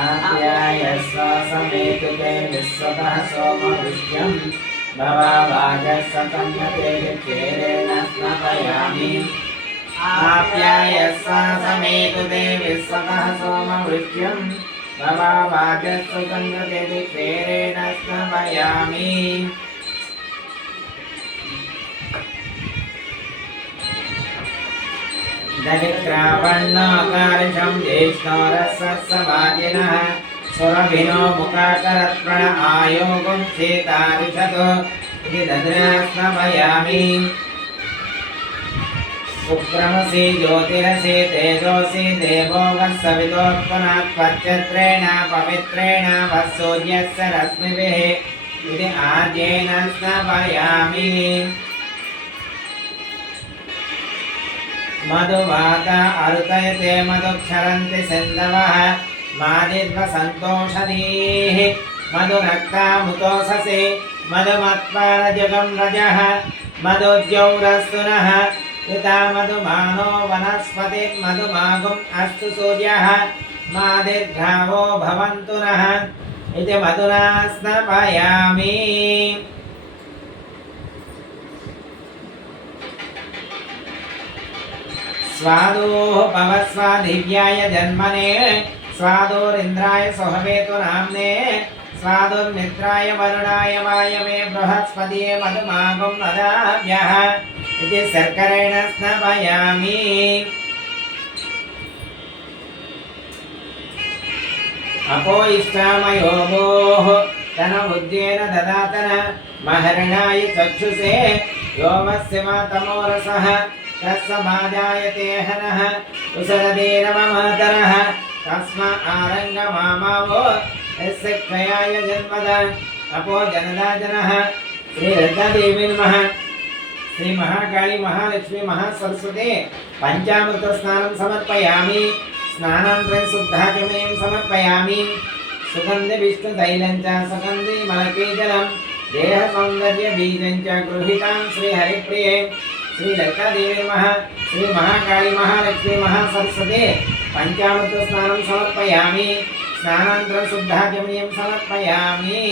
आप्यायस्व समेतुते विश्वतः सोमविष्यम् भवाभागस्सतन्यते क्षीरेण स्नापयामि आप्यायस्व समेतुते विश्वतः सोमविष्यम् भवाभागस्सतन्यते क्षीरेण स्नापयामि दधिक्रावण्णाकारशं ज्येष्ठोरसत्सभाजिनः सुरभिनो मुखाकरत्प्रण आयोगं चेतारिषतो इति दद्रास्नमयामि शुक्रमसि ज्योतिरसि तेजोसि देवो वत्सवितोत्पन्नात्पत्यत्रेण पवित्रेण वत्सूर्यस्य रश्मिभिः इति आद्येन स्नपयामि मधुवाता अरुतयते मधुक्षरन्ति सिन्धवः मादिद्वसन्तोषधीः मधुरक्तामुतोषसे मधुमत्पारजगं रजः मधुद्यौरस्तुनः पिता मधुमानो वनस्पतिर्मधुमागुम् अस्तु सूर्यः मादिर्घावो भवन्तु नः इति मधुना स्नपयामि स्वादोः पवस्वादिव्याय जन्मने स्वादोरिन्द्राय सोहवेतु नाम्ने स्वादुर्मित्राय वरुणाय वायवे बृहस्पतिये मधुमागुं नदाभ्यः इति शर्करेण स्नपयामि अपो इष्टामयो भोः तनमुद्येन ददातन महर्णाय चक्षुषे योमस्य तमोरसः तत्समाजायते हनः उसरदेरवमातरः तस्मा आरङ्गमामावो यस्य क्षयाय जन्मद अपो जनदा जनः श्रीरत्नदेवी नमः श्री महाकाली महालक्ष्मी महासरस्वती पंचामृत स्नानं समर्पयामि स्नानानन्तरं शुद्धाचमनीं समर्पयामि सुगन्धि विष्णुतैलं च सुगन्धि मलकीजलं देह सौन्दर्य बीजं च गृहीतां श्री हरिप्रिये श्री ललितादेवी नमः श्री महाकाली महालक्ष्मी महासरस्वती पंचामृत स्नानं समर्पयामि स्नानानन्तरं शुद्धाचमनीं समर्पयामि।